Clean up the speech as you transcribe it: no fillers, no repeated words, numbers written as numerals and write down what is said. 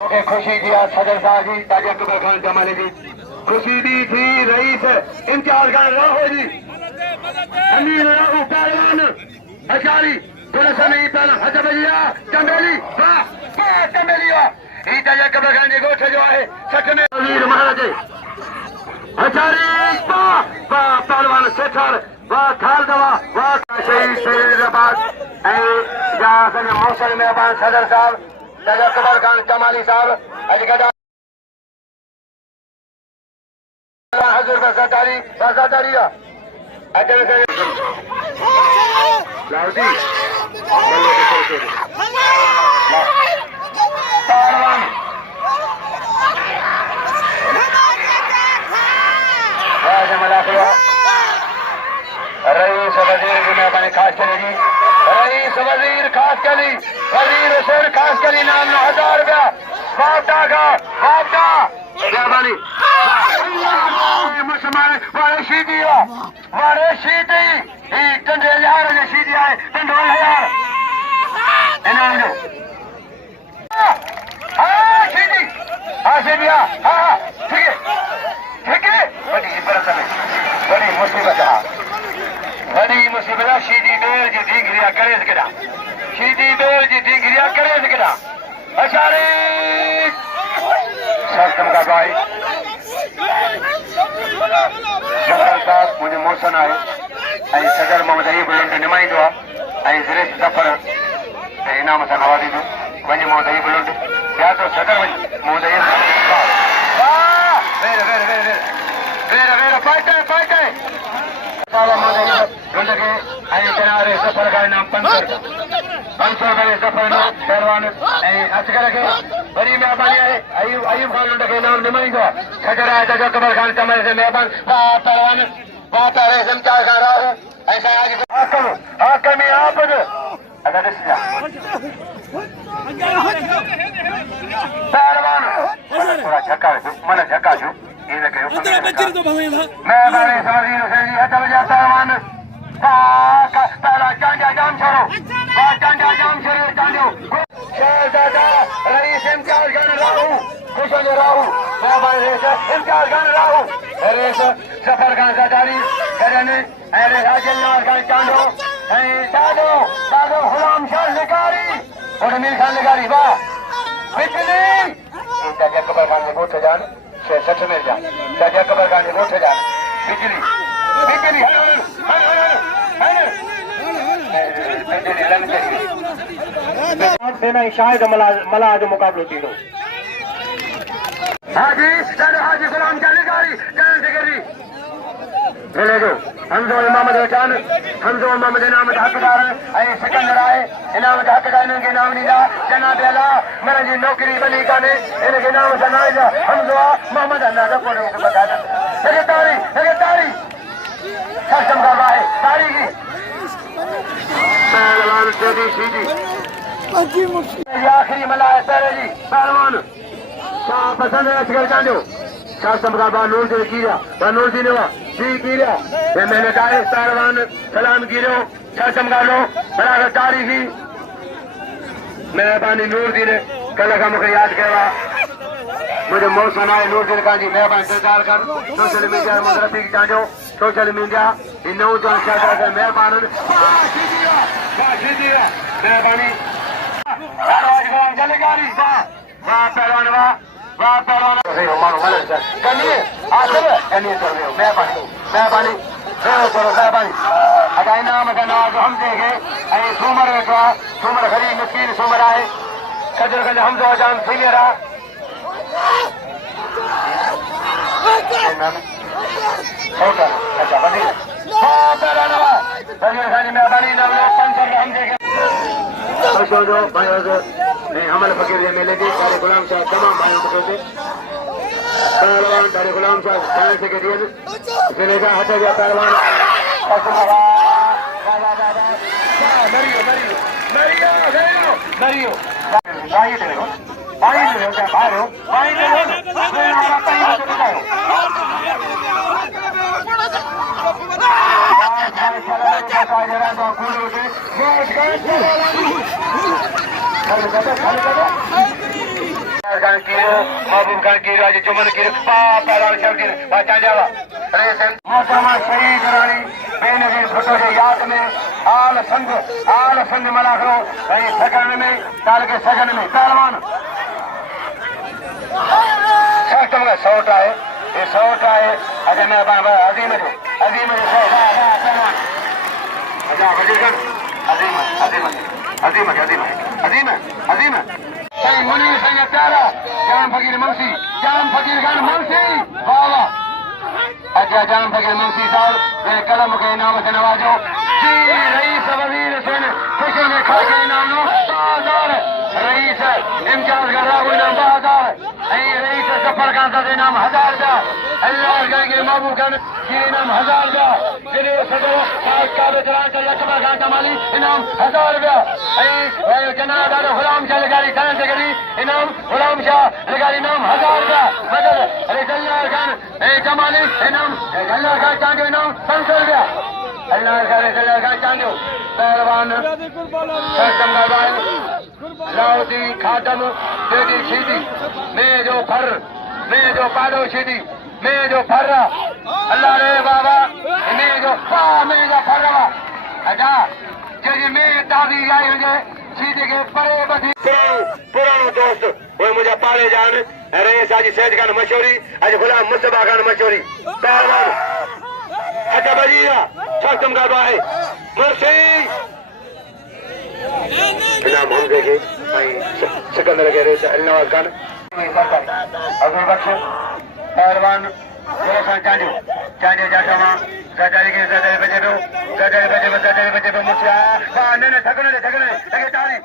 खुशी थी आज सदर साहब जी ताजा अकबर खान जमाने जी खुशी दी थी रईस इम्तियाज खान राहो जी अमीर राहू पहलवान अशारी पुलिस नहीं पहला हज भैया चंबेली वाह वाह चंबेली वाह ई ताजा अकबर खान जी गोठ जो है सच में अमीर महाराज अशारी वाह वाह पहलवान सेठर वाह खाल दवा वाह शहीद शहीदाबाद ऐ जा सन मौसम में अबान सदर साहब ताजा अकबर खान जमाली साहब अजगदा हजूर वफादारी वफादारी अजय से लाउडी पहलवान राज मलाखरा रईस वजीर की मेहरबानी खास करेगी रईस वजीर खास करी वजीर हुसैन खास करी नाम 1000 रुपया वापटा का वापटा मेहरबानी मुसलमान वाले शीदी वाले शीदी टंडे यार जो शीदी आए टंडो यार इनाम जो हाँ शीदी हाँ शीदी हाँ ठीक है बड़ी बरकत है बड़ी मुसीबत है बड़ी मुसीबत शीदी बेल जी ढींगरिया करे सकेड़ा शीदी बेल जी ढींगरिया करे सकेड़ा अशारे सस्तम का भाई शक्कर साहब मुझे मौसन आए ऐं सदर मोहम्मद अयूब लुंड नुमाइंदो आहे ऐं ज़िरेश ज़फ़र इनाम सां नवाज़ी दो वञ मोहम्मद अयूब लुंड या तो सदर वञ मोहम्मद अयूब वाह वेर वेर वेर वेर वेर पाइटे मोहम्मद अयूब लुंड खे ऐं जनाब ज़फ़र का इनाम 500 रुपये ज़फ़र नो पहलवान ऐं असगर खे वरी महिरबानी आहे अयूब खान लुंड खे इनाम नुमाइंदो आहे सदर आहे ताजा अकबर खान कमरे से मेहरबान वाह पहलवान वाह पहले इम्तियाज खान राहू ऐसा आज हाकम आबद अगर ॾिसजा पहलवान थोड़ा झका मन झका जो ये कयो महिरबानी सवारी हुसैन जी हथ वजा पहलवान पहला चांजा जाम छोड़ो वाह चांजा जाम छोड़ो चांजो शहजादा रईस इम्तियाज खान राहू खुश हो राहू बाबा रेस इम्तियाज खान राहू रेस ज़फ़र खान ज़दारी करने ऐरे राजल नवाज खान चांडो ऐं दादो गुलाम शाह लिकारी और मीर खान लिकारी वाह बिजली ताजा अकबर खान ने गोठ जान 60 में जान ताजा अकबर खान ने गोठ जान बिजली सेना शायद मलाह जो मुकाबलो थींदो हाजी गुलाम शाह लिकारी जान सिकरी बोलो हमजो इमाम खान हमजो इमाम इनाम हकदार ऐं सिकंदर आहे इनाम हकदार इन्हनि खे इनाम ॾींदा जनाब अला मन जी नौकरी बनी कान्हे हिनखे इनाम सां न हमजो आहे मोहम्मद अना त कोन हिकु तारी सक्षम का आहे तारीख़ी पहलवान सीधी आख़िरी मलाह पहिरे जी पहलवान छा पसंदि आहे असगर चांडियो सक्षम का नूर जी कीरिया नूर जी ने जी कीरिया ये मैंने तारीख पहलवान सलाम कीरो सक्षम का लो बराबर तारीख़ी मेहरबानी नूर जी ने कल का मुझे याद कया मुझे मौसम आए नूर जी खान जी मेहरबानी सरदार खान सोशल मीडिया में रफीक चांजो सोशल मीडिया इन नौजवान शादार मेहरबान मेहरबानी वाह पहलवान वाह पहलवान मेहरबानी मेहरबानी अदा इनाम का नवाज़ हमजे खे ऐं सूमर वेठो आहे सूमर ग़रीब मिसकीन सूमर आहे सदरगंज हमजो जान सीनियर आहे होटल अच्छा बंदी मेहरबानी हमजे खे जो भाई हमल फकीर मेले जी सारे गुलाम साहब तमाम भाइयों को कहते पहलवान सारे गुलाम साहब जाने से करिए जिले का हट गया पहलवान मरियो खान कीरो महबूब खान कीरो आज जुमन कीरो पापा राम शब्द बाचा जावा मोहतरमा शहीद रानी बेनजीर भुट्टो जे याद में आल संध मलाखरो ऐं सकरण में ताल के सजन में पहलवान सख्त में सौट है ये सौट है अजय में अजीम जो सौट अच्छा वजीरगढ़ अजीम साईं मुनी साईं प्यारा जाम फकीर मुंशी जाम फकीर खान मुंशी वाह वाह अच्छा जाम फकीर मुंशी साहब मेरे कलम के इनाम से नवाजो जी रईस वजीर सिंह खुशी में खा के इनाम नो 1000 रईस इम्तियाज का राहुल इनाम 1000 रईस जफर खान साहब इनाम 1000 का अल्लाह के महबूब खान ये इनाम 1000 का जिले सदर काबे चलान का लक्ष्मण खान धमाली इनाम 1000 का जनाब गुलाम शाह लगारी खान जगरी इनाम गुलाम शाह लगारी इनाम 1000 का मदद अरे जल्लाल खान जमाली इनाम जल्लाल खान चांदो इनाम 500 रुपया अल्लाह जल्लाल खान चांदो पहलवान सरकम गवाल लाउदी खाटम तेरी सीधी मैं जो फर मैं जो पादो सीधी मैं जो फर्रा अल्लाह रे बाबा मैं जो फर्रा अच्छा जी मैं दादी आई मुझे सीधे के परे बधी पुरानो दोस्त वो मुझे पाले जान अरे साजी सैद खान मशहूरी आज गुलाम मुस्तफा खान मशहूरी पहलवान अच्छा बजीरा सख्तम का भाई मुर्शी इनाम हम देखे सिकंदर के रेस अल्लाह खान अब्दुल बख्श पहलवान चांदू जाटवा सदर बजे पे मुझे न थकने लगे ताली